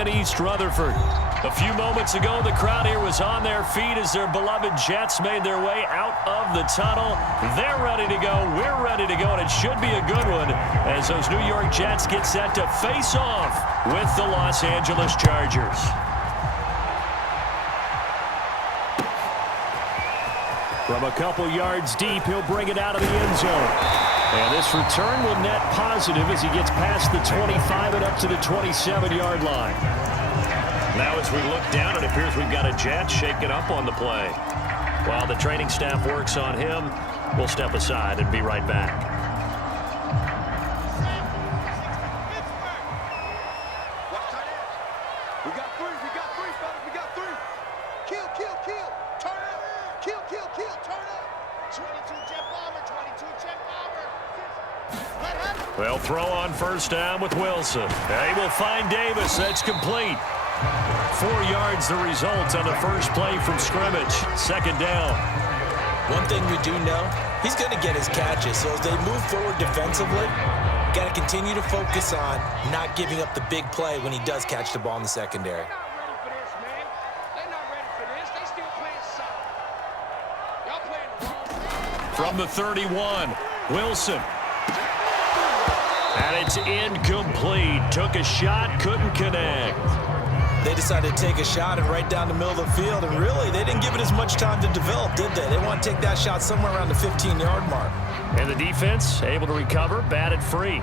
in East Rutherford. A few moments ago, the crowd here was on their feet as their beloved Jets made their way out of the tunnel. They're ready to go. We're ready to go, and it should be a good one as those New York Jets get set to face off with the Los Angeles Chargers. From a couple yards deep, he'll bring it out of the end zone. And this return will net positive as he gets past the 25 and up to the 27-yard line. Now as we look down, it appears we've got a Jet shaken up on the play. While the training staff works on him, we'll step aside and be right back. They'll throw on first down with Wilson. They will find Davis. That's complete. 4 yards the result on the first play from scrimmage. Second down. One thing we do know, he's going to get his catches. So as they move forward defensively, got to continue to focus on not giving up the big play when he does catch the ball in the secondary. From the 31, Wilson. And it's incomplete. Took a shot, couldn't connect. They decided to take a shot and right down the middle of the field, and really, they didn't give it as much time to develop, did they? They want to take that shot somewhere around the 15-yard mark. And the defense able to recover, batted free.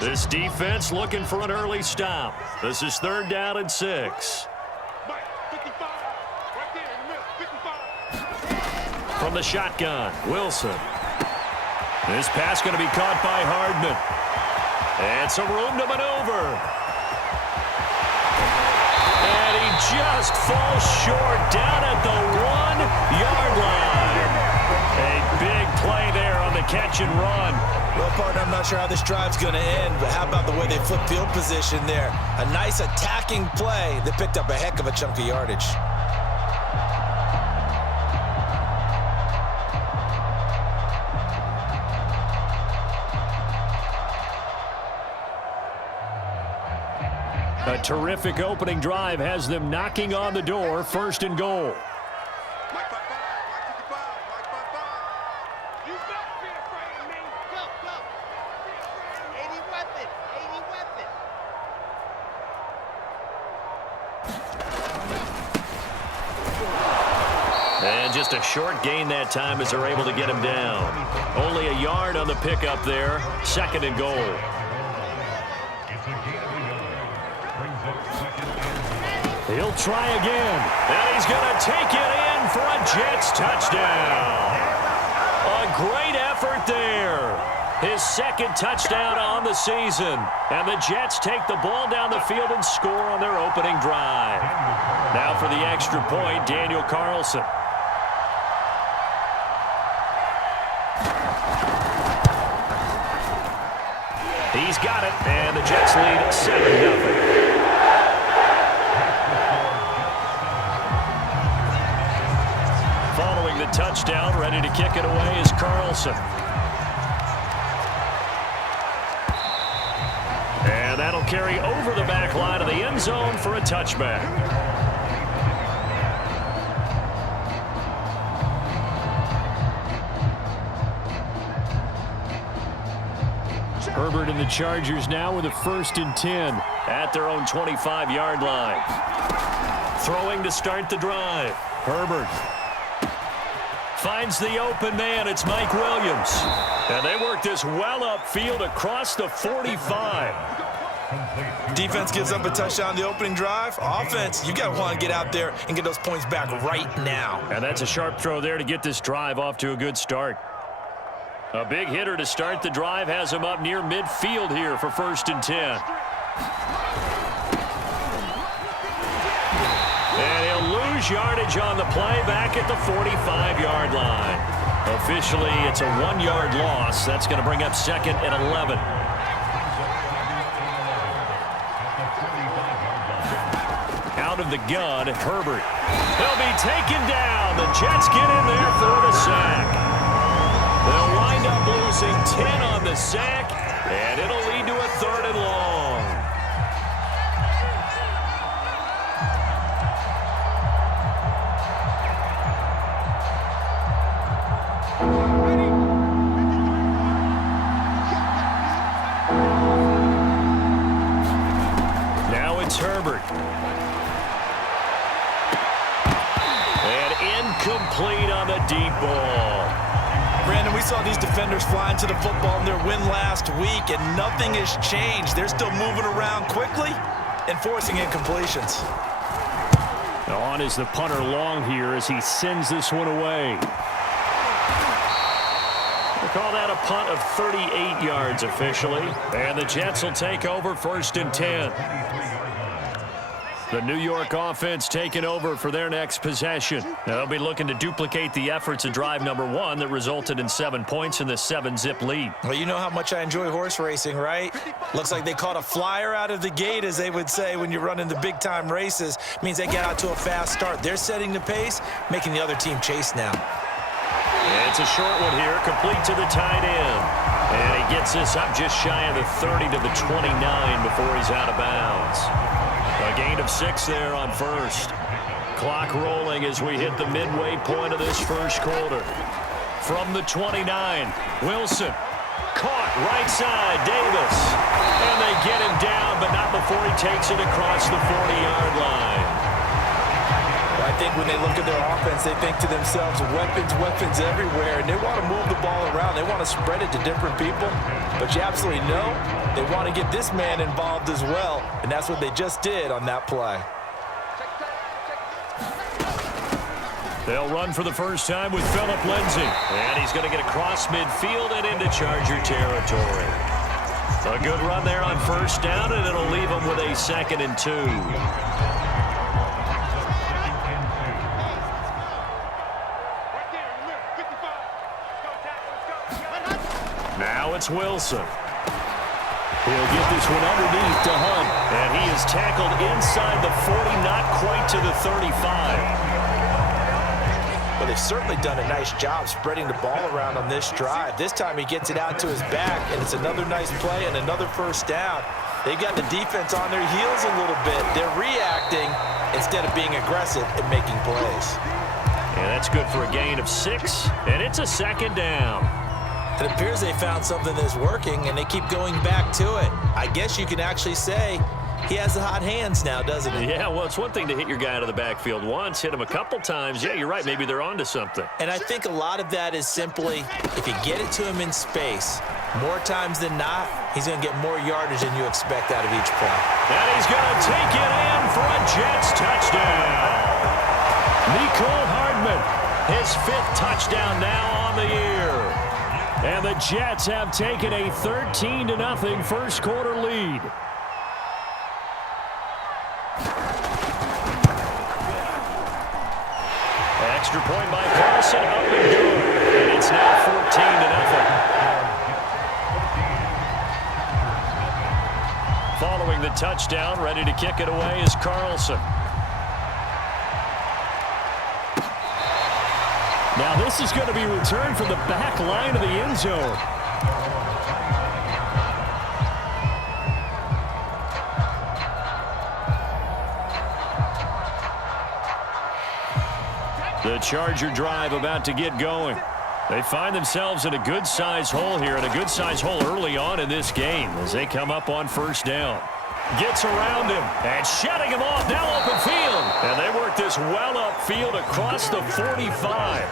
This defense looking for an early stop. This is 3rd down and 6. From the shotgun, Wilson. This pass going to be caught by Hardman. And some room to maneuver. And he just falls short down at the 1-yard line. A big play there on the catch and run. Well, partner, I'm not sure how this drive's going to end, but how about the way they flip field position there? A nice attacking play that picked up a heck of a chunk of yardage. A terrific opening drive has them knocking on the door, 1st and goal. And just a short gain that time as they're able to get him down. Only a yard on the pickup there, 2nd and goal. He'll try again, and he's going to take it in for a Jets touchdown. A great effort there. His 2nd touchdown on the season. And the Jets take the ball down the field and score on their opening drive. Now for the extra point, Daniel Carlson. He's got it, and the Jets lead 7-0. Following the touchdown, ready to kick it away is Carlson. And that'll carry over the back line of the end zone for a touchback. Herbert and the Chargers now with a 1st and 10 at their own 25-yard line. Throwing to start the drive. Herbert finds the open man. It's Mike Williams. And they work this well upfield across the 45. Defense gives up a touchdown on the opening drive. Offense, you got to want to get out there and get those points back right now. And that's a sharp throw there to get this drive off to a good start. A big hitter to start the drive has him up near midfield here for 1st and 10. And he'll lose yardage on the play back at the 45-yard line. Officially, it's a 1-yard loss. That's going to bring up 2nd and 11. Out of the gun, Herbert. He'll be taken down. The Jets get in there for the sack. They'll wind up up losing 10 on the sack, and it'll lead to a 3rd and long. Now it's Herbert. And incomplete on the deep ball. Brandon, we saw these defenders flying to the football in their win last week, and nothing has changed. They're still moving around quickly and forcing incompletions. Now on is the punter long here as he sends this one away. We'll call that a punt of 38 yards officially. And the Jets will take over 1st and 10. The New York offense taking over for their next possession. Now they'll be looking to duplicate the efforts of drive number 1 that resulted in 7 points in the 7-zip lead. Well, you know how much I enjoy horse racing, right? Looks like they caught a flyer out of the gate, as they would say when you're running the big-time races. Means they get out to a fast start. They're setting the pace, making the other team chase now. And it's a short one here, complete to the tight end. And he gets this up just shy of the 30 to the 29 before he's out of bounds. A gain of 6 there on 1st. Clock rolling as we hit the midway point of this 1st quarter. From the 29, Wilson. Caught right side, Davis. And they get him down, but not before he takes it across the 40-yard line. I think when they look at their offense, they think to themselves, weapons, weapons everywhere, and they want to move the ball around. They want to spread it to different people, but you absolutely know they want to get this man involved as well, and that's what they just did on that play. They'll run for the first time with Phillip Lindsay, and he's going to get across midfield and into Charger territory. A good run there on 1st down, and it'll leave them with a 2nd and 2. Now it's Wilson. He'll get this one underneath to Hunt, and he is tackled inside the 40, not quite to the 35. Well, they've certainly done a nice job spreading the ball around on this drive. This time he gets it out to his back, and it's another nice play and another 1st down. They've got the defense on their heels a little bit. They're reacting instead of being aggressive and making plays. And that's good for a gain of 6, and it's a 2nd down. It appears they found something that's working, and they keep going back to it. I guess you can actually say he has the hot hands now, doesn't he? Yeah, well, it's one thing to hit your guy out of the backfield once, hit him a couple times. Yeah, you're right. Maybe they're onto something. And I think a lot of that is simply if you get it to him in space, more times than not, he's going to get more yardage than you expect out of each play. And he's going to take it in for a Jets touchdown. Nicole Hardman, his 5th touchdown now on the year. And the Jets have taken a 13-0 1st quarter lead. Extra point by Carson, up and good. And it's now 14-0. Following the touchdown, ready to kick it away is Carlson. Now this is going to be returned from the back line of the end zone. The Charger drive about to get going. They find themselves in a good-sized hole here, and a good-sized hole early on in this game as they come up on 1st down. Gets around him and shutting him off, now open field. And they work this well upfield across the 45.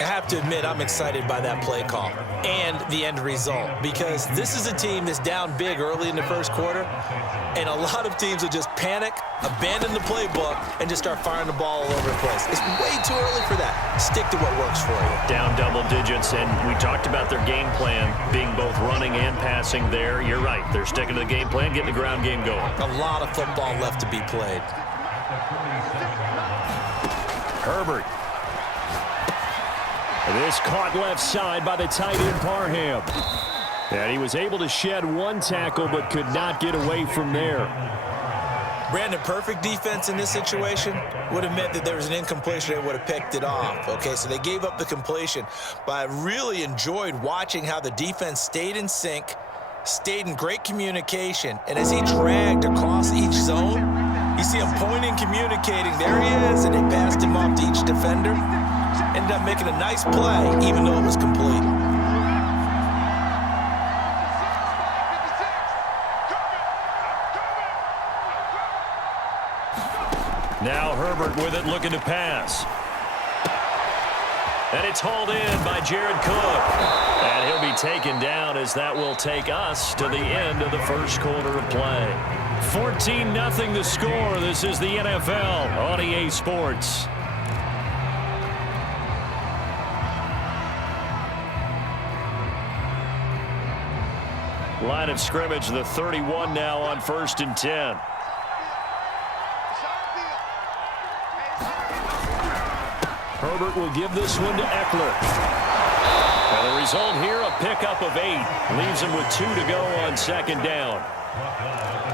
I have to admit, I'm excited by that play call and the end result, because this is a team that's down big early in the 1st quarter, and a lot of teams will just panic, abandon the playbook, and just start firing the ball all over the place. It's way too early for that. Stick to what works for you. Down double digits, and we talked about their game plan being both running and passing there. You're right. They're sticking to the game plan, getting the ground game going. A lot of football left to be played. Herbert. This caught left side by the tight end Parham. And he was able to shed one tackle but could not get away from there. Brandon, perfect defense in this situation would have meant that there was an incompletion. They would have picked it off. Okay, so they gave up the completion. But I really enjoyed watching how the defense stayed in sync, stayed in great communication. And as he dragged across each zone, you see him pointing, communicating. There he is, and they passed him off to each defender. Ended up making a nice play, even though it was complete. Now Herbert with it, looking to pass. And it's hauled in by Jared Cook. And he'll be taken down as that will take us to the end of the first quarter of play. 14-0 the score. This is the NFL on EA Sports. Line of scrimmage, the 31 now on 1st and 10. Herbert will give this one to Eckler. And the result here, a pickup of 8. Leaves him with 2 to go on 2nd down.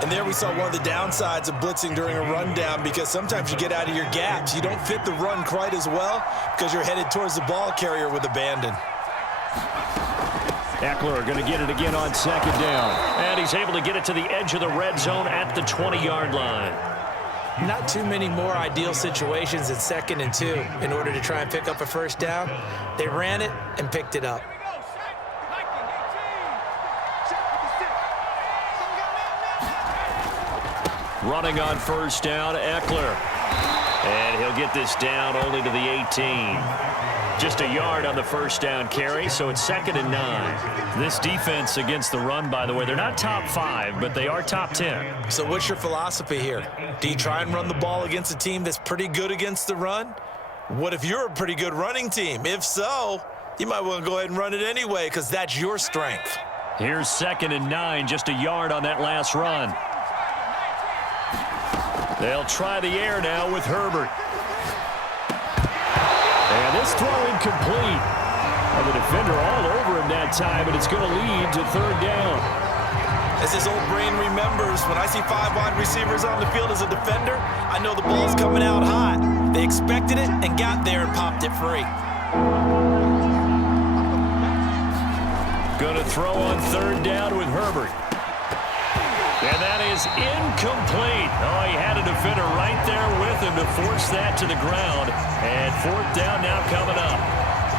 And there we saw one of the downsides of blitzing during a rundown, because sometimes you get out of your gaps. You don't fit the run quite as well because you're headed towards the ball carrier with abandon. Eckler going to get it again on 2nd down. And he's able to get it to the edge of the red zone at the 20-yard line. Not too many more ideal situations in 2nd and 2 in order to try and pick up a first down. They ran it and picked it up. Running on 1st down, Eckler. And he'll get this down only to the 18. Just a yard on the 1st down carry, so it's 2nd and 9. This defense against the run, by the way, they're not top 5, but they are top 10. So what's your philosophy here? Do you try and run the ball against a team that's pretty good against the run? What if you're a pretty good running team? If so, you might want to go ahead and run it anyway, because that's your strength. Here's 2nd and 9, just a yard on that last run. They'll try the air now with Herbert. And this throw incomplete. And the defender all over him that time, but it's going to lead to 3rd down. As his old brain remembers, when I see 5 wide receivers on the field as a defender, I know the ball's coming out hot. They expected it and got there and popped it free. Going to throw on 3rd down with Herbert. And that is incomplete. Oh, he had a defender right there with him to force that to the ground. And 4th down now coming up.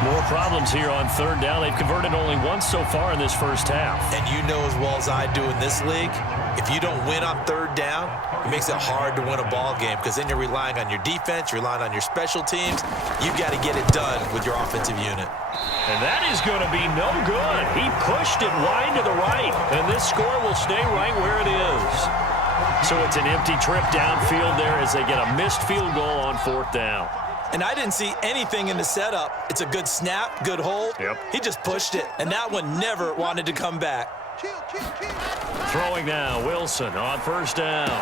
More problems here on 3rd down. They've converted only once so far in this first half. And you know as well as I do in this league, if you don't win on 3rd down, it makes it hard to win a ball game, because then you're relying on your defense, you're relying on your special teams. You've got to get it done with your offensive unit. And that is going to be no good. He pushed it wide to the right, and this score will stay right where it is. So it's an empty trip downfield there as they get a missed field goal on 4th down. And I didn't see anything in the setup. It's a good snap, good hold. Yep. He just pushed it, and that one never wanted to come back. Throwing now, Wilson on 1st down.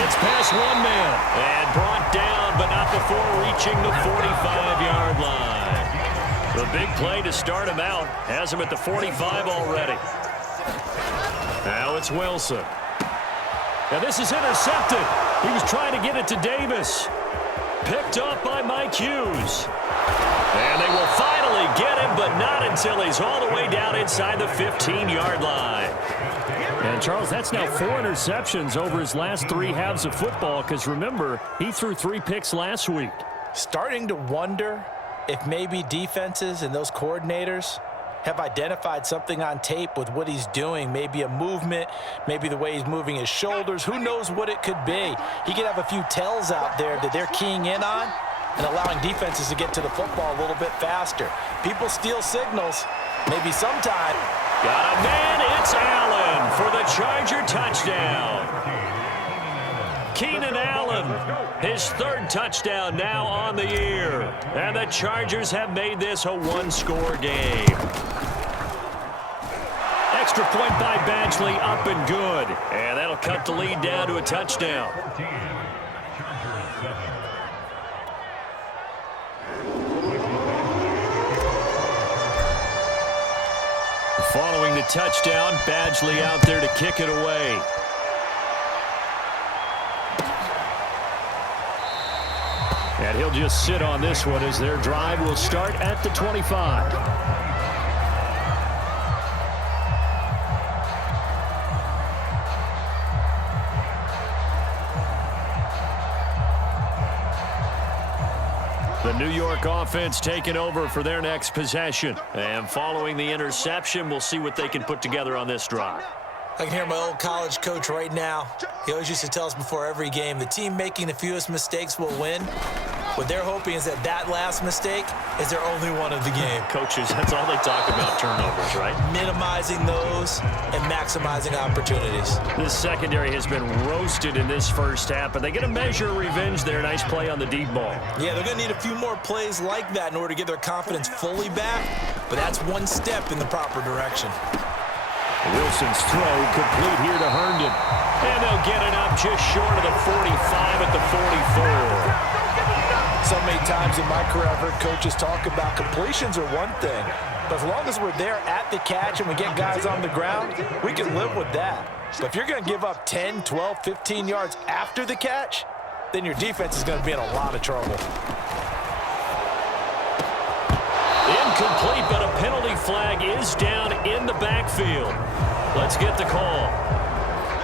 Gets past one man and brought down, but not before reaching the 45-yard line. The big play to start him out has him at the 45 already. Now it's Wilson. Now this is intercepted. He was trying to get it to Davis. Picked up by Mike Hughes. And they will finally get him, but not until he's all the way down inside the 15-yard line. And, Charles, that's now 4 interceptions over his last 3 halves of football, because, remember, he threw 3 picks last week. Starting to wonder if maybe defenses and those coordinators have identified something on tape with what he's doing. Maybe a movement, maybe the way he's moving his shoulders. Who knows what it could be? He could have a few tells out there that they're keying in on and allowing defenses to get to the football a little bit faster. People steal signals. Maybe sometime. Got a man. It's Allen for the Charger touchdown. Keenan Allen, his 3rd touchdown now on the year. And the Chargers have made this a 1-score game. Extra point by Badgley, up and good. And that'll cut the lead down to a touchdown. Following the touchdown, Badgley out there to kick it away. And he'll just sit on this one as their drive will start at the 25. The New York offense taking over for their next possession. And following the interception, we'll see what they can put together on this drive. I can hear my old college coach right now. He always used to tell us before every game, the team making the fewest mistakes will win. What they're hoping is that last mistake is their only one of the game. Coaches, that's all they talk about, turnovers, right? Minimizing those and maximizing opportunities. This secondary has been roasted in this first half, but they get a measure of revenge there. Nice play on the deep ball. Yeah, they're going to need a few more plays like that in order to get their confidence fully back, but that's one step in the proper direction. Wilson's throw complete here to Herndon. And they'll get it up just short of the 45 at the 44. So many times in my career, I've heard coaches talk about completions are one thing, but as long as we're there at the catch and we get guys on the ground, we can live with that. But if you're going to give up 10, 12, 15 yards after the catch, then your defense is going to be in a lot of trouble. Incomplete, but a penalty flag is down in the backfield. Let's get the call.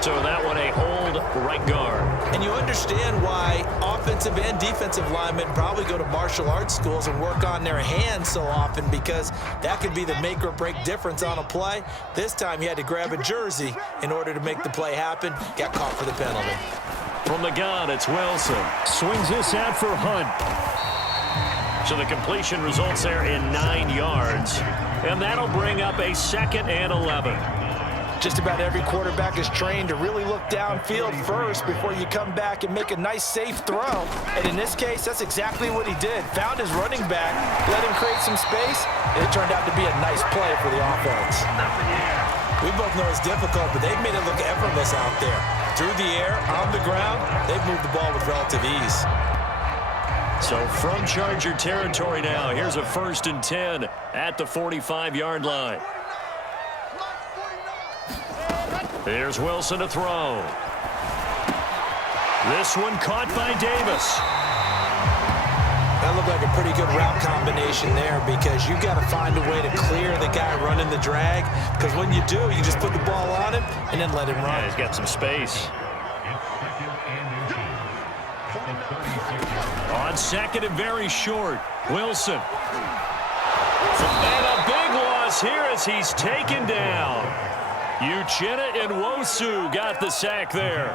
So that one a hold right guard. And you understand why offensive and defensive linemen probably go to martial arts schools and work on their hands so often, because that could be the make or break difference on a play. This time he had to grab a jersey in order to make the play happen. Got caught for the penalty. From the gun, it's Wilson. Swings this out for Hunt. So the completion results there in 9 yards. And that'll bring up a 2nd and 11. Just about every quarterback is trained to really look downfield first before you come back and make a nice, safe throw. And in this case, that's exactly what he did. Found his running back, let him create some space, and it turned out to be a nice play for the offense. We both know it's difficult, but they've made it look effortless out there. Through the air, on the ground, they've moved the ball with relative ease. So from Charger territory now, here's a 1st and 10 at the 45-yard line. Here's Wilson to throw. This one caught by Davis. That looked like a pretty good route combination there, because you've got to find a way to clear the guy running the drag, because when you do, you just put the ball on him and then let him run. Yeah, he's got some space. On 2nd and very short, Wilson. And a big loss here as he's taken down. Uchenna and Nwosu got the sack there.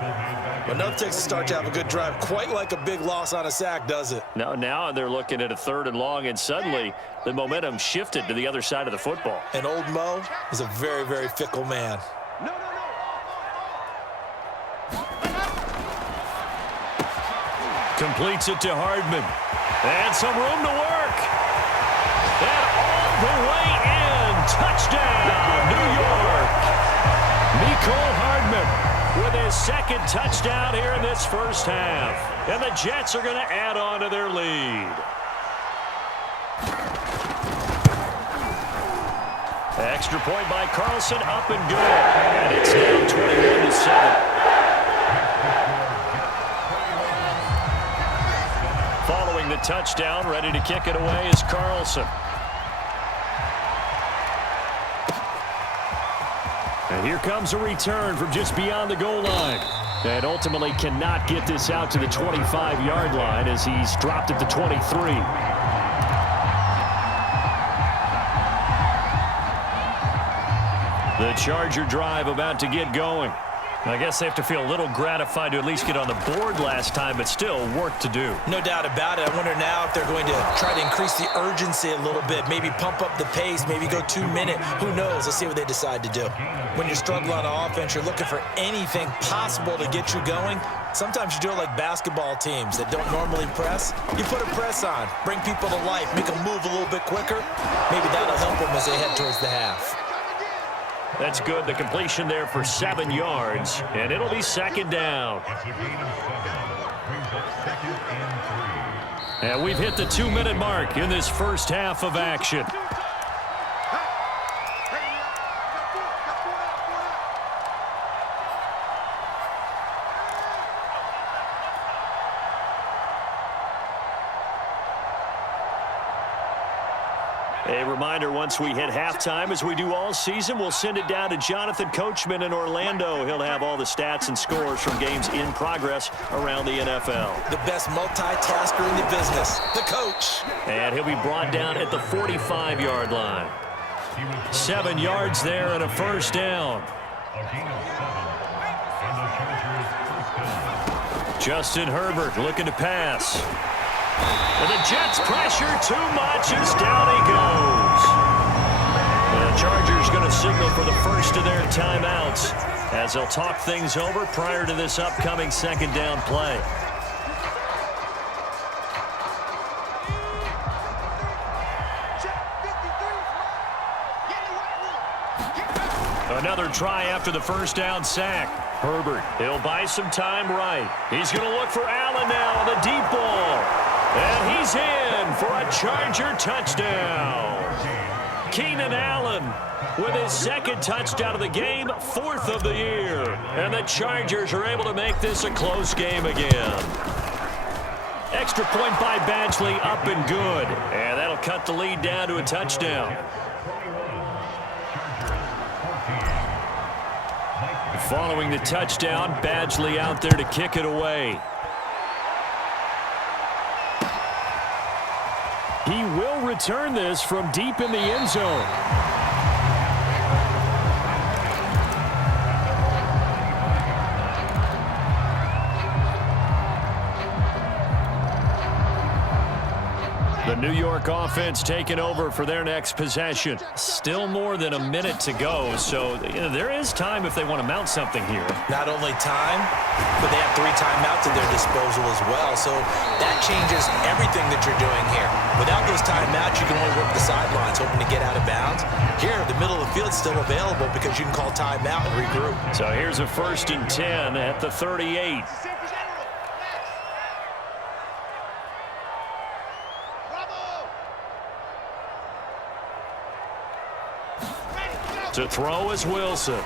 But no takes a start to have a good drive, quite like a big loss on a sack, does it? Now they're looking at a 3rd and long, and suddenly the momentum shifted to the other side of the football. And old Mo is a very, very fickle man. Completes it to Hardman. And some room to work. And all the way in. Touchdown, New York. Mecole Hardman with his 2nd touchdown here in this first half. And the Jets are going to add on to their lead. Extra point by Carlson, up and good. And it's now 21-7. Following the touchdown, ready to kick it away is Carlson. And here comes a return from just beyond the goal line. And ultimately cannot get this out to the 25-yard line as he's dropped at the 23. The Charger drive about to get going. I guess they have to feel a little gratified to at least get on the board last time, but still work to do. No doubt about it. I wonder now if they're going to try to increase the urgency a little bit, maybe pump up the pace, maybe go 2-minute. Who knows? Let's see what they decide to do. When you're struggling on offense, you're looking for anything possible to get you going. Sometimes you do it like basketball teams that don't normally press. You put a press on, bring people to life, make them move a little bit quicker. Maybe that'll help them as they head towards the half. That's good. The completion there for 7 yards, and it'll be 2nd down. And we've hit the 2-minute mark in this first half of action. A reminder, once we hit halftime, as we do all season, we'll send it down to Jonathan Coachman in Orlando. He'll have all the stats and scores from games in progress around the NFL. The best multitasker in the business, the coach. And he'll be brought down at the 45-yard line. 7 yards there and a first down. Justin Herbert looking to pass. And the Jets pressure too much as down he goes. And the Chargers going to signal for the first of their timeouts as they'll talk things over prior to this upcoming second down play. Another try after the first down sack. Herbert, he'll buy some time right. He's going to look for Allen now on the deep ball. And he's in for a Charger touchdown. Keenan Allen with his second touchdown of the game, 4th of the year. And the Chargers are able to make this a close game again. Extra point by Badgley, up and good. And that'll cut the lead down to a touchdown. Following the touchdown, Badgley out there to kick it away. He will return this from deep in the end zone. The New York offense taking over for their next possession. Still more than a minute to go, so there is time if they want to mount something here. Not only time, but they have 3 timeouts at their disposal as well, so that changes everything that you're doing here. Without those timeouts, you can only work the sidelines, hoping to get out of bounds. Here, the middle of the field is still available because you can call timeout and regroup. So here's a 1st and 10 at the 38. To throw is Wilson. And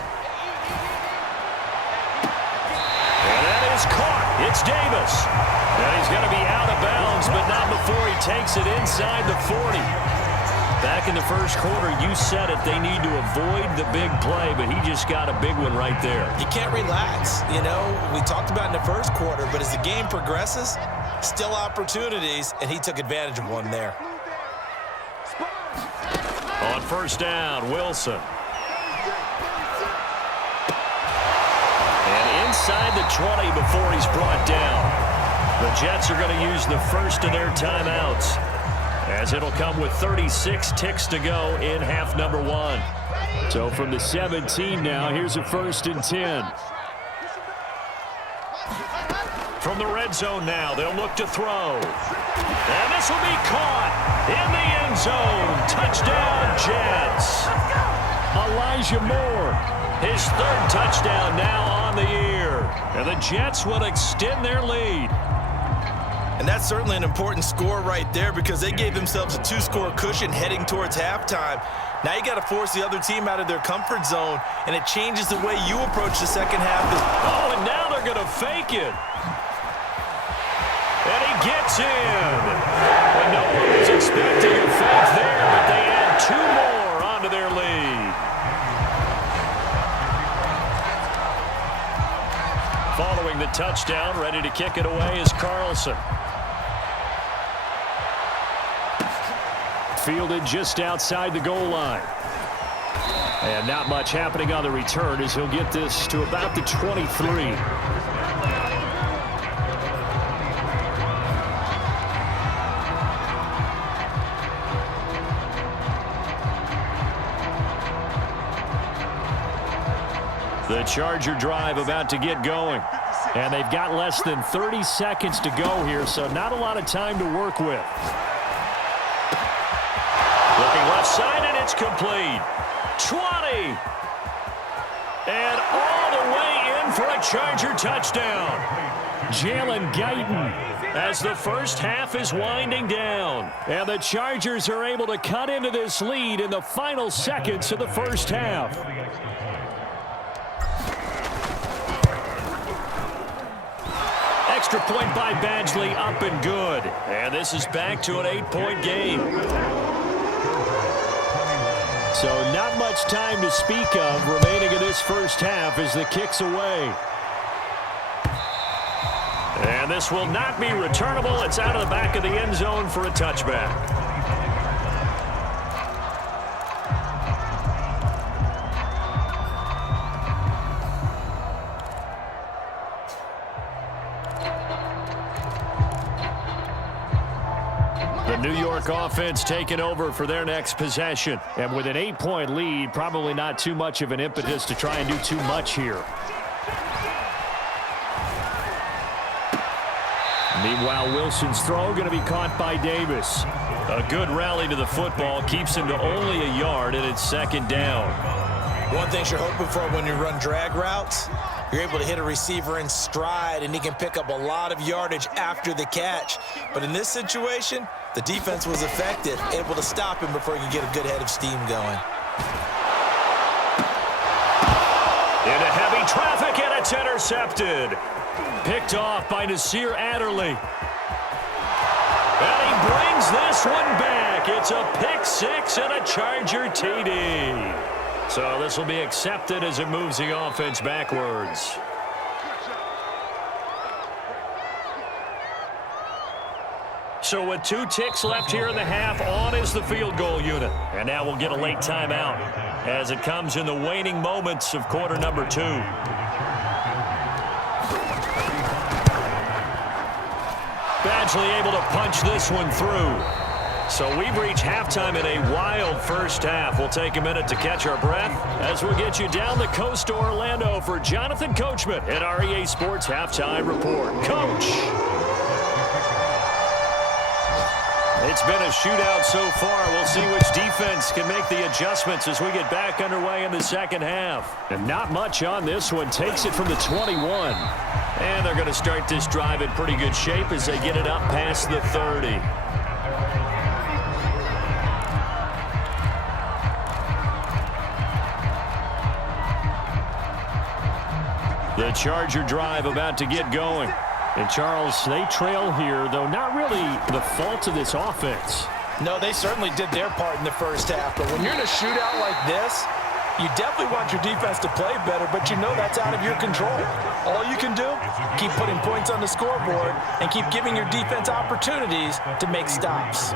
that is caught. It's Davis. And he's going to be out of bounds, but not before he takes it inside the 40. Back in the first quarter, you said it, they need to avoid the big play, but he just got a big one right there. You can't relax. You know, we talked about in the first quarter, but as the game progresses, still opportunities, and he took advantage of one there. On first down, Wilson. Inside the 20 before he's brought down. The Jets are going to use the first of their timeouts as it'll come with 36 ticks to go in half number 1. So from the 17 now, here's a 1st and 10. From the red zone now, they'll look to throw. And this will be caught in the end zone. Touchdown, Jets. Elijah Moore, his 3rd touchdown now on the year. And the Jets will extend their lead. And that's certainly an important score right there because they gave themselves a 2-score cushion heading towards halftime. Now you got to force the other team out of their comfort zone, and it changes the way you approach the second half. Oh, and now they're going to fake it. And he gets in. And no one was expecting a fake there, but they add 2 more onto their lead. Following the touchdown, ready to kick it away is Carlson. Fielded just outside the goal line. And not much happening on the return as he'll get this to about the 23. The Charger drive about to get going. And they've got less than 30 seconds to go here, so not a lot of time to work with. Looking left side, and it's complete. 20. And all the way in for a Charger touchdown. Jalen Guyton as the first half is winding down. And the Chargers are able to cut into this lead in the final seconds of the first half. Extra point by Badgley, up and good. And this is back to an 8-point game. So not much time to speak of remaining in this first half as the kick's away. And this will not be returnable. It's out of the back of the end zone for a touchback. The New York offense taking over for their next possession. And with an 8-point lead, probably not too much of an impetus to try and do too much here. Meanwhile, Wilson's throw going to be caught by Davis. A good rally to the football keeps him to only a yard, and it's second down. One thing you're hoping for when you run drag routes, you're able to hit a receiver in stride, and he can pick up a lot of yardage after the catch. But in this situation, the defense was effective, able to stop him before he could get a good head of steam going. Into heavy traffic, and it's intercepted. Picked off by Nasir Adderley. And he brings this one back. It's a pick six and a Charger TD. So this will be accepted as it moves the offense backwards. So with 2 ticks left here in the half, on is the field goal unit. And now we'll get a late timeout as it comes in the waning moments of quarter number 2. Badgley able to punch this one through. So we've reached halftime in a wild first half. We'll take a minute to catch our breath as we'll get you down the coast to Orlando for Jonathan Coachman at our EA Sports Halftime Report. Coach! It's been a shootout so far. We'll see which defense can make the adjustments as we get back underway in the second half. And not much on this one. Takes it from the 21. And they're going to start this drive in pretty good shape as they get it up past the 30. The Charger drive about to get going. And, Charles, they trail here, though not really the fault of this offense. No, they certainly did their part in the first half. But when you're in a shootout like this, you definitely want your defense to play better, but you know that's out of your control. All you can do, keep putting points on the scoreboard and keep giving your defense opportunities to make stops.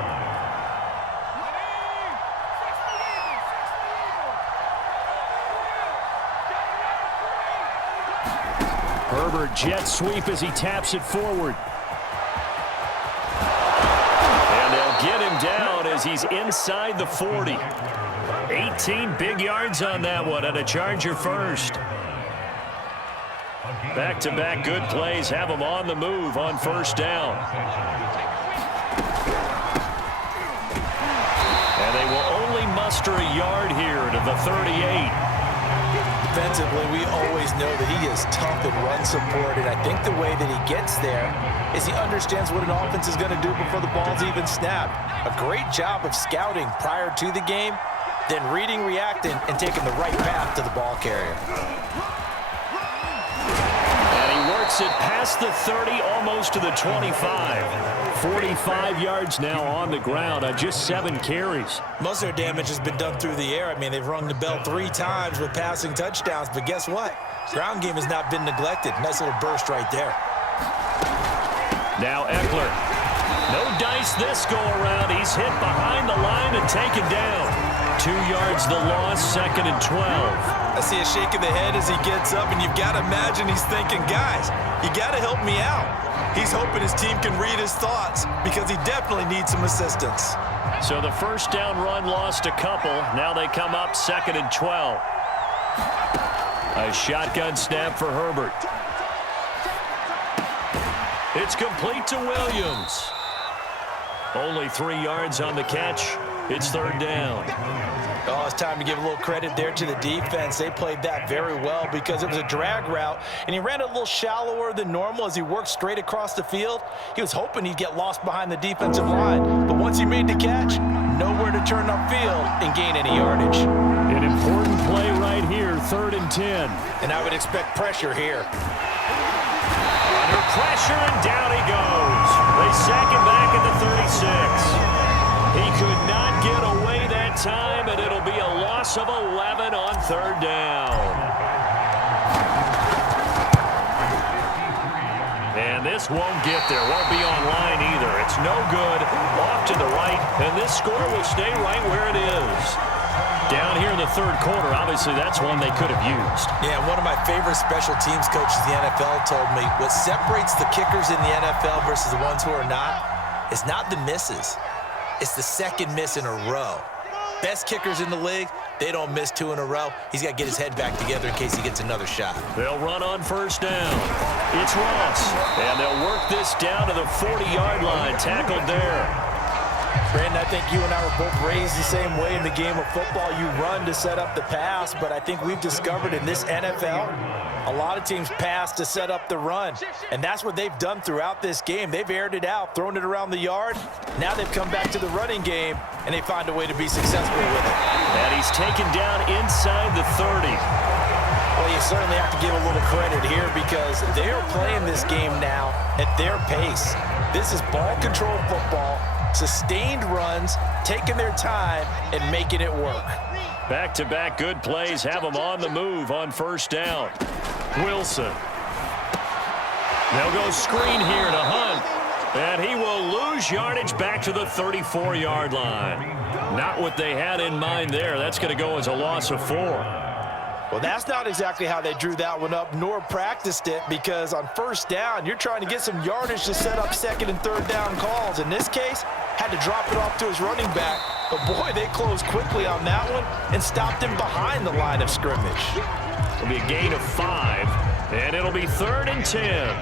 Herbert jet sweep as he taps it forward. And they'll get him down as he's inside the 40. 18 big yards on that one, and a Charger first. Back-to-back good plays have them on the move on first down. And they will only muster a yard here to the 38. Defensively, we always know that he is tough in run support, and I think the way that he gets there is he understands what an offense is going to do before the ball's even snapped. A great job of scouting prior to the game, then reading, reacting, and taking the right path to the ball carrier. And he works it past the 30, almost to the 25. 45 yards now on the ground on just 7 carries. Most of their damage has been done through the air. I mean, they've rung the bell 3 times with passing touchdowns, but guess what? Ground game has not been neglected. Nice little burst right there. Now Eckler. No dice this go around. He's hit behind the line and taken down. 2 yards the loss, 2nd and 12. I see a shake of the head as he gets up, and you've got to imagine he's thinking, guys, you got to help me out. He's hoping his team can read his thoughts because he definitely needs some assistance. So the first down run lost a couple. Now they come up 2nd and 12. A shotgun snap for Herbert. It's complete to Williams. Only 3 yards on the catch. It's 3rd down. Oh, it's time to give a little credit there to the defense. They played that very well because it was a drag route, and he ran a little shallower than normal as he worked straight across the field. He was hoping he'd get lost behind the defensive line, but once he made the catch, nowhere to turn upfield and gain any yardage. An important play right here, 3rd and 10. And I would expect pressure here. Under pressure, and down he goes. They sack him back at the 36. He could not get away that time, and it'll be a loss of 11 on third down. And this won't get there. Won't be online either. It's no good. Off to the right, and this score will stay right where it is. Down here in the third quarter, obviously that's one they could have used. Yeah, one of my favorite special teams coaches in the NFL told me what separates the kickers in the NFL versus the ones who are not is not the misses. It's the second miss in a row. Best kickers in the league, they don't miss 2 in a row. He's got to get his head back together in case he gets another shot. They'll run on first down. It's Ross, and they'll work this down to the 40-yard line. Tackled there. Brandon, I think you and I were both raised the same way in the game of football. You run to set up the pass, but I think we've discovered in this NFL, a lot of teams pass to set up the run, and that's what they've done throughout this game. They've aired it out, thrown it around the yard. Now they've come back to the running game, and they find a way to be successful with it. And he's taken down inside the 30. Well, you certainly have to give a little credit here because they are playing this game now at their pace. This is ball control football. Sustained runs, taking their time, and making it work. Back-to-back good plays have them on the move on first down. Wilson. They'll go screen here to Hunt, and he will lose yardage back to the 34-yard line. Not what they had in mind there. That's going to go as a loss of 4. Well, that's not exactly how they drew that one up, nor practiced it, because on first down, you're trying to get some yardage to set up second and third down calls. In this case, had to drop it off to his running back. But, boy, they closed quickly on that one and stopped him behind the line of scrimmage. It'll be a gain of 5, and it'll be 3rd and 10.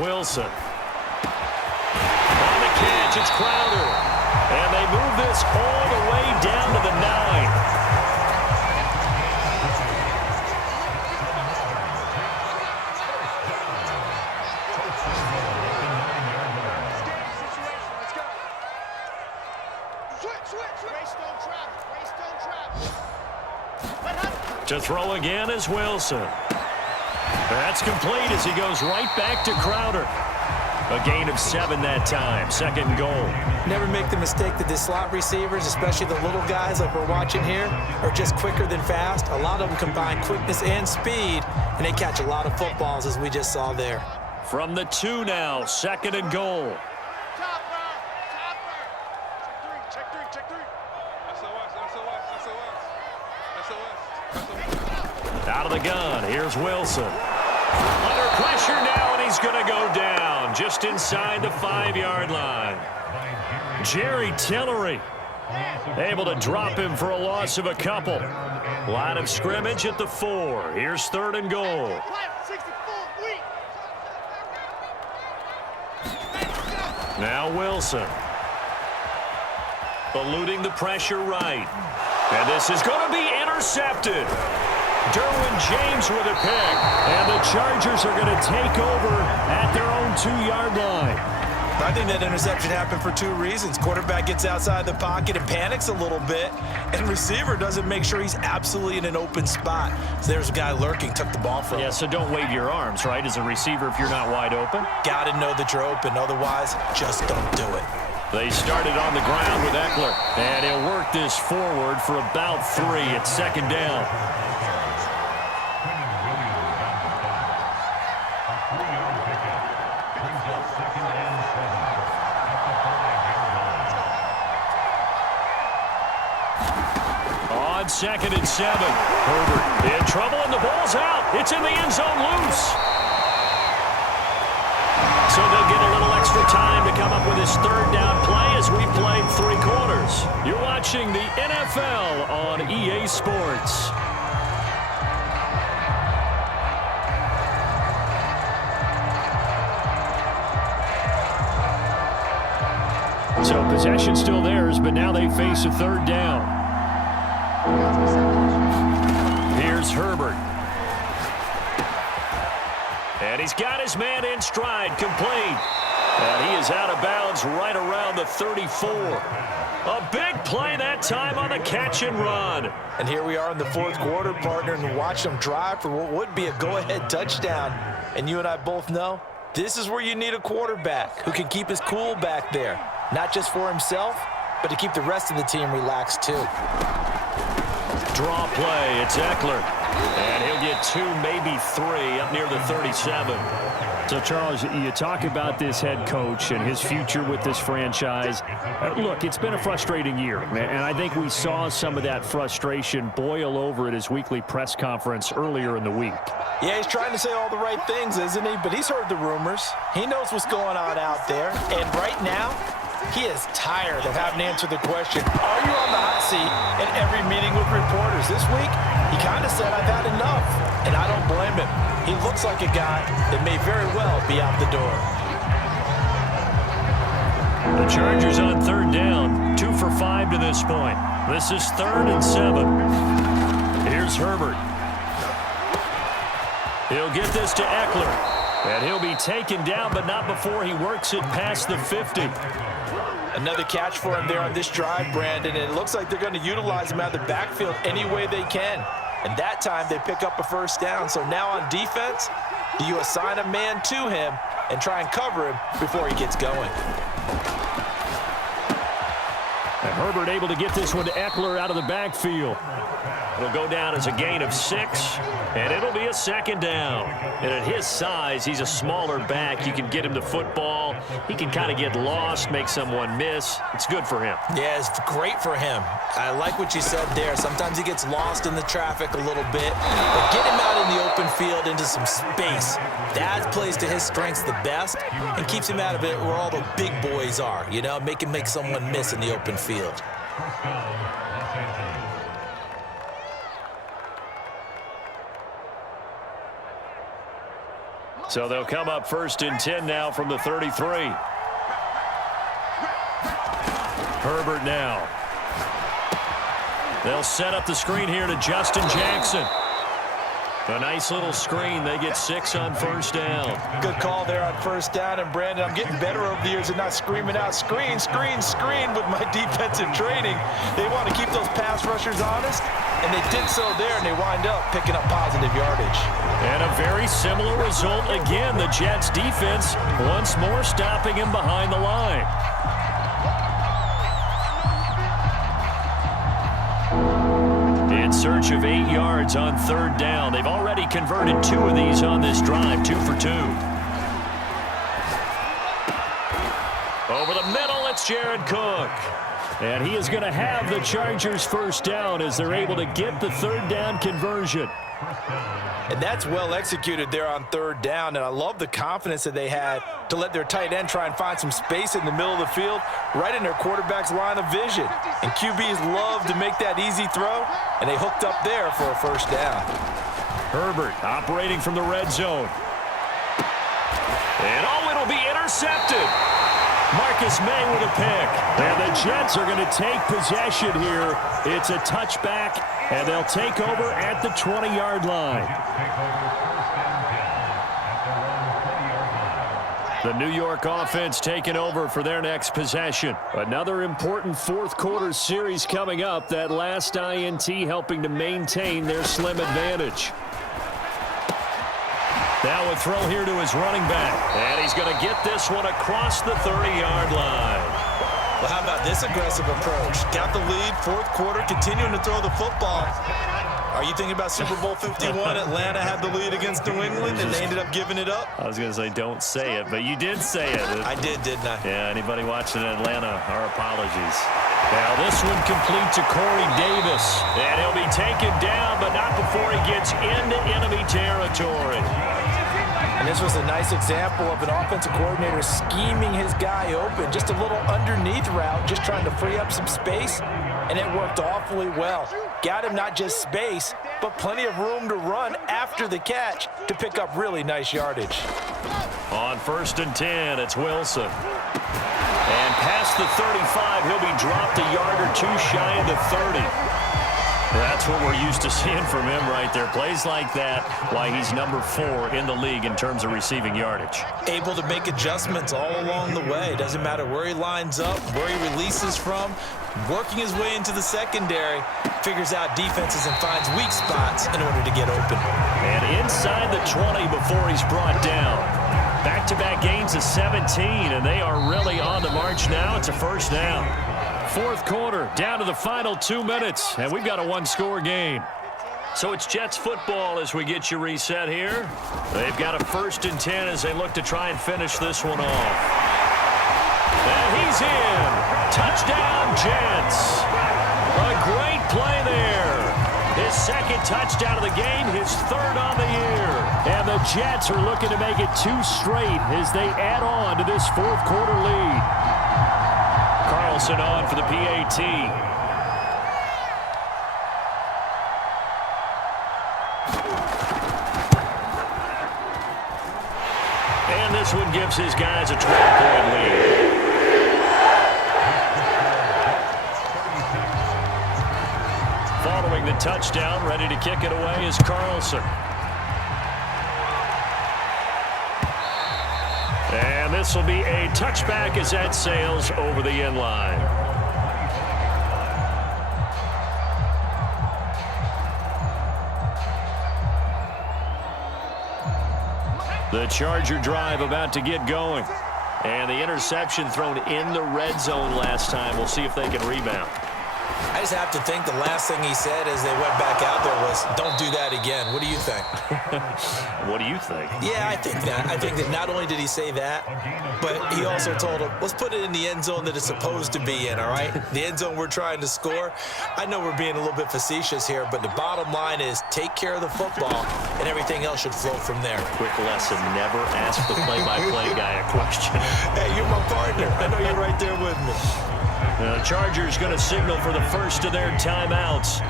Wilson. It's Crowder, and they move this all the way down to the 9. To throw again is Wilson. That's complete as he goes right back to Crowder. A gain of 7 that time. 2nd goal. Never make the mistake that the slot receivers, especially the little guys like we're watching here, are just quicker than fast. A lot of them combine quickness and speed, and they catch a lot of footballs, as we just saw there. From the 2 now, 2nd and goal. Out of the gun, here's Wilson. Under pressure now, and he's going to go down just inside the 5-yard line. Jerry Tillery able to drop him for a loss of a couple. Line of scrimmage at the 4. Here's 3rd and goal. Now Wilson. Eluding the pressure right. And this is going to be intercepted. Derwin James with a pick, and the Chargers are going to take over at their own 2-yard line. I think that interception happened for 2 reasons. Quarterback gets outside the pocket and panics a little bit, and receiver doesn't make sure he's absolutely in an open spot. So there's a guy lurking, took the ball from him. Yeah, so don't wave your arms, right, as a receiver if you're not wide open. Got to know that you're open. Otherwise, just don't do it. They started on the ground with Eckler, and he'll work this forward for about 3 at 2nd down. On 2nd and 7. Herbert in trouble, and the ball's out. It's in the end zone loose. So they'll get a little extra time to come up with his 3rd down play as we played 3 quarters. You're watching the NFL on EA Sports. So possession still theirs, but now they face a 3rd down. Here's Herbert. And he's got his man in stride, complete. And he is out of bounds right around the 34. A big play that time on the catch and run. And here we are in the 4th quarter, partner, and watch them drive for what would be a go-ahead touchdown. And you and I both know This is where you need a quarterback who can keep his cool back there, not just for himself, but to keep the rest of the team relaxed too. Draw play, it's Eckler. And he'll get 2, maybe 3 up near the 37. So, Charles, you talk about this head coach and his future with this franchise. Look, it's been a frustrating year, and I think we saw some of that frustration boil over at his weekly press conference earlier in the week. Yeah, he's trying to say all the right things, isn't he? But he's heard the rumors. He knows what's going on out there. And right now, he is tired of having to answer the question, are you on the hot seat in every meeting with reporters? This week, he kind of said, I've had enough. And I don't blame him. He looks like a guy that may very well be out the door. The Chargers on 3rd down, 2 for 5 to this point. This is 3rd and 7. Here's Herbert. He'll get this to Eckler. And he'll be taken down, but not before he works it past the 50. Another catch for him there on this drive, Brandon, and it looks like they're going to utilize him out of the backfield any way they can. And that time they pick up a 1st down. So now on defense, do you assign a man to him and try and cover him before he gets going? And Herbert able to get this one to Eckler out of the backfield. It'll go down as a gain of 6, and it'll be a 2nd down. And at his size, he's a smaller back. You can get him the football. He can kind of get lost, make someone miss. It's good for him. Yeah, it's great for him. I like what you said there. Sometimes he gets lost in the traffic a little bit. But get him out in the open field into some space. That plays to his strengths the best and keeps him out of it where all the big boys are. You know, make him make someone miss in the open field. So they'll come up 1st and 10 now from the 33. Herbert now. They'll set up the screen here to Justin Jackson. A nice little screen. They get 6 on 1st down. Good call there on 1st down. And, Brandon, I'm getting better over the years at not screaming out, screen, screen, screen with my defensive training. They want to keep those pass rushers honest, and they did so there, and they wind up picking up positive yardage. And a very similar result again. The Jets defense once more stopping him behind the line. In search of 8 yards on 3rd down. They've already converted 2 of these on this drive, 2 for 2. Over the middle, it's Jared Cook. And he is going to have the Chargers 1st down as they're able to get the 3rd down conversion. And that's well executed there on 3rd down, and I love the confidence that they had to let their tight end try and find some space in the middle of the field, right in their quarterback's line of vision. And QBs love to make that easy throw, and they hooked up there for a 1st down. Herbert operating from the red zone. And it'll be intercepted. Marcus May with a pick. And the Jets are going to take possession here. It's a touchback, and they'll take over at the 20-yard line. The New York offense taking over for their next possession. Another important 4th quarter series coming up. That last INT helping to maintain their slim advantage. Now a throw here to his running back. And he's going to get this one across the 30-yard line. Well, how about this aggressive approach? Got the lead, 4th quarter, continuing to throw the football. Are you thinking about Super Bowl 51? Atlanta had the lead against New England, and they ended up giving it up? I was going to say, don't say it, but you did say it. I did, didn't I? Yeah, anybody watching Atlanta, our apologies. Now this one complete to Corey Davis. And he'll be taken down, but not before he gets into enemy territory. And this was a nice example of an offensive coordinator scheming his guy open. Just a little underneath route, just trying to free up some space, and it worked awfully well. Got him not just space, but plenty of room to run after the catch to pick up really nice yardage. On 1st and 10, it's Wilson. And past the 35, he'll be dropped a yard or 2 shy of the 30. That's what we're used to seeing from him right there. Plays like that, why he's number 4 in the league in terms of receiving yardage. Able to make adjustments all along the way. Doesn't matter where he lines up, where he releases from. Working his way into the secondary, figures out defenses and finds weak spots in order to get open. And inside the 20 before he's brought down. Back-to-back gains of 17, and they are really on the march now. It's a first down. Fourth quarter, down to the final 2 minutes, and we've got a one-score game. So it's Jets football as we get you reset here. They've got a 1st and 10 as they look to try and finish this one off. And he's in. Touchdown, Jets. A great play there. His 2nd touchdown of the game, his 3rd on the year. And the Jets are looking to make it 2 straight as they add on to this 4th quarter lead. Carlson on for the PAT. And this one gives his guys a 12-point lead. Following the touchdown, ready to kick it away is Carlson. And this will be a touchback as that sails over the end line. The Charger drive about to get going. And the interception thrown in the red zone last time. We'll see if they can rebound. I just have to think the last thing he said as they went back out there was, don't do that again. What do you think? What do you think? Yeah, I think that. I think that not only did he say that, but he also told him, let's put it in the end zone that it's supposed to be in, all right? The end zone we're trying to score. I know we're being a little bit facetious here, but the bottom line is take care of the football, and everything else should flow from there. Quick lesson, never ask the play-by-play guy a question. Hey, you're my partner. I know you're right there with me. The Chargers going to signal for the first of their timeouts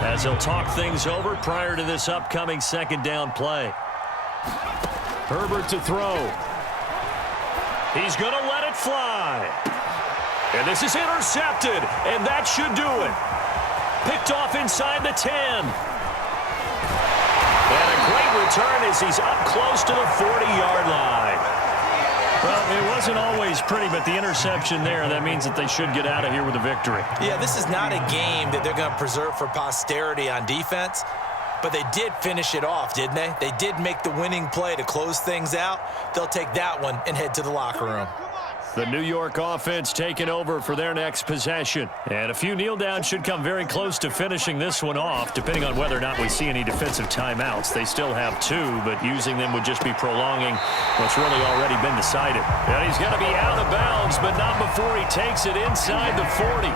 as they'll talk things over prior to this upcoming 2nd down play. Herbert to throw. He's going to let it fly. And this is intercepted, and that should do it. Picked off inside the 10. And a great return as he's up close to the 40-yard line. Well, it wasn't always pretty, but the interception there, that means that they should get out of here with a victory. Yeah, this is not a game that they're going to preserve for posterity on defense, but they did finish it off, didn't they? They did make the winning play to close things out. They'll take that one and head to the locker room. The New York offense taking over for their next possession. And a few kneel downs should come very close to finishing this one off, depending on whether or not we see any defensive timeouts. They still have 2, but using them would just be prolonging what's really already been decided. And he's going to be out of bounds, but not before he takes it inside the 40.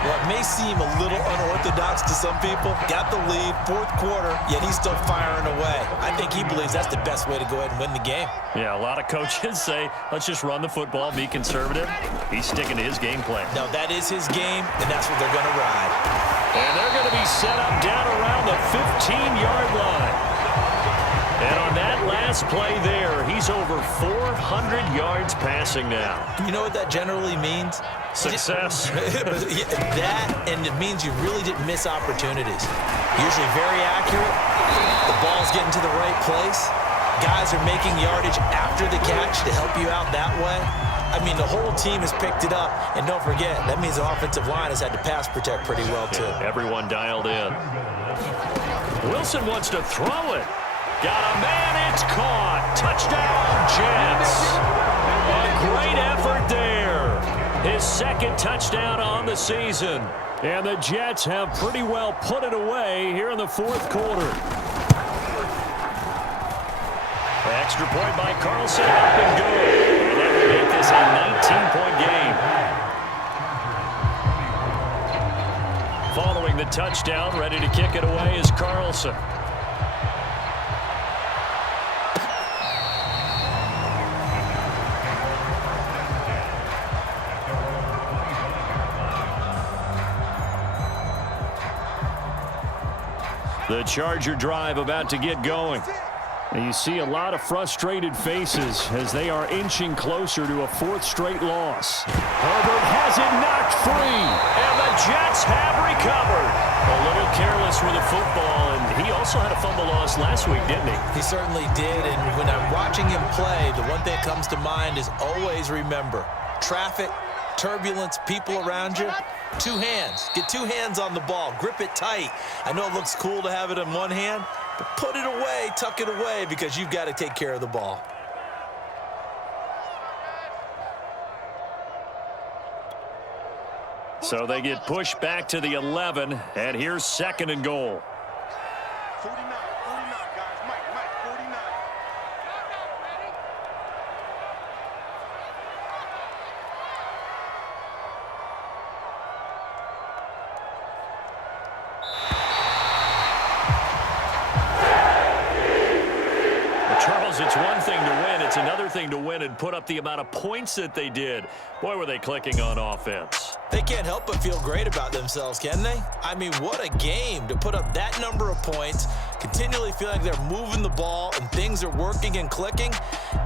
Well, it may seem a little unorthodox to some people. Got the lead, 4th quarter, yet he's still firing away. I think he believes that's the best way to go ahead and win the game. Yeah, a lot of coaches say, let's just run the football, be conservative. He's sticking to his game plan. No, that is his game, and that's what they're going to ride. And they're going to be set up down around the 15-yard line. And on that last play there, he's over 400 yards passing now. You know what that generally means? Success. That, and it means you really didn't miss opportunities. Usually very accurate. The ball's getting to the right place. Guys are making yardage after the catch to help you out that way. I mean, the whole team has picked it up. And don't forget, that means the offensive line has had to pass protect pretty well, too. Yeah, everyone dialed in. Wilson wants to throw it. Got a man, it's caught. Touchdown, Jets. A great effort there. His 2nd touchdown on the season. And the Jets have pretty well put it away here in the 4th quarter. Extra point by Carlson, up and good. And that will make this a 19-point game. Following the touchdown, ready to kick it away is Carlson. The Charger drive about to get going. And you see a lot of frustrated faces as they are inching closer to a 4th straight loss. Herbert has it knocked free, and the Jets have recovered. A little careless with the football, and he also had a fumble loss last week, didn't he? He certainly did, and when I'm watching him play, the one thing that comes to mind is always remember, traffic, turbulence, people around you, 2 hands. Get 2 hands on the ball. Grip it tight. I know it looks cool to have it in one hand, but put it away, tuck it away, because you've got to take care of the ball. So they get pushed back to the 11, and here's 2nd and goal. 49, guys. Mike, 49. Charles, it's one thing to win. It's another thing to win and put up the amount of points that they did. Boy, were they clicking on offense. They can't help but feel great about themselves, can they? I mean, what a game to put up that number of points, continually feel like they're moving the ball and things are working and clicking.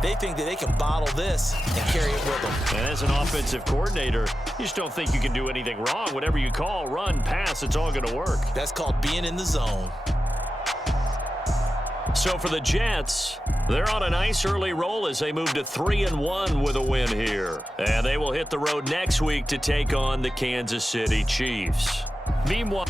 They think that they can bottle this and carry it with them. And as an offensive coordinator, you just don't think you can do anything wrong. Whatever you call, run, pass, it's all going to work. That's called being in the zone. So for the Jets, they're on a nice early roll as they move to 3-1 with a win here. And they will hit the road next week to take on the Kansas City Chiefs. Meanwhile,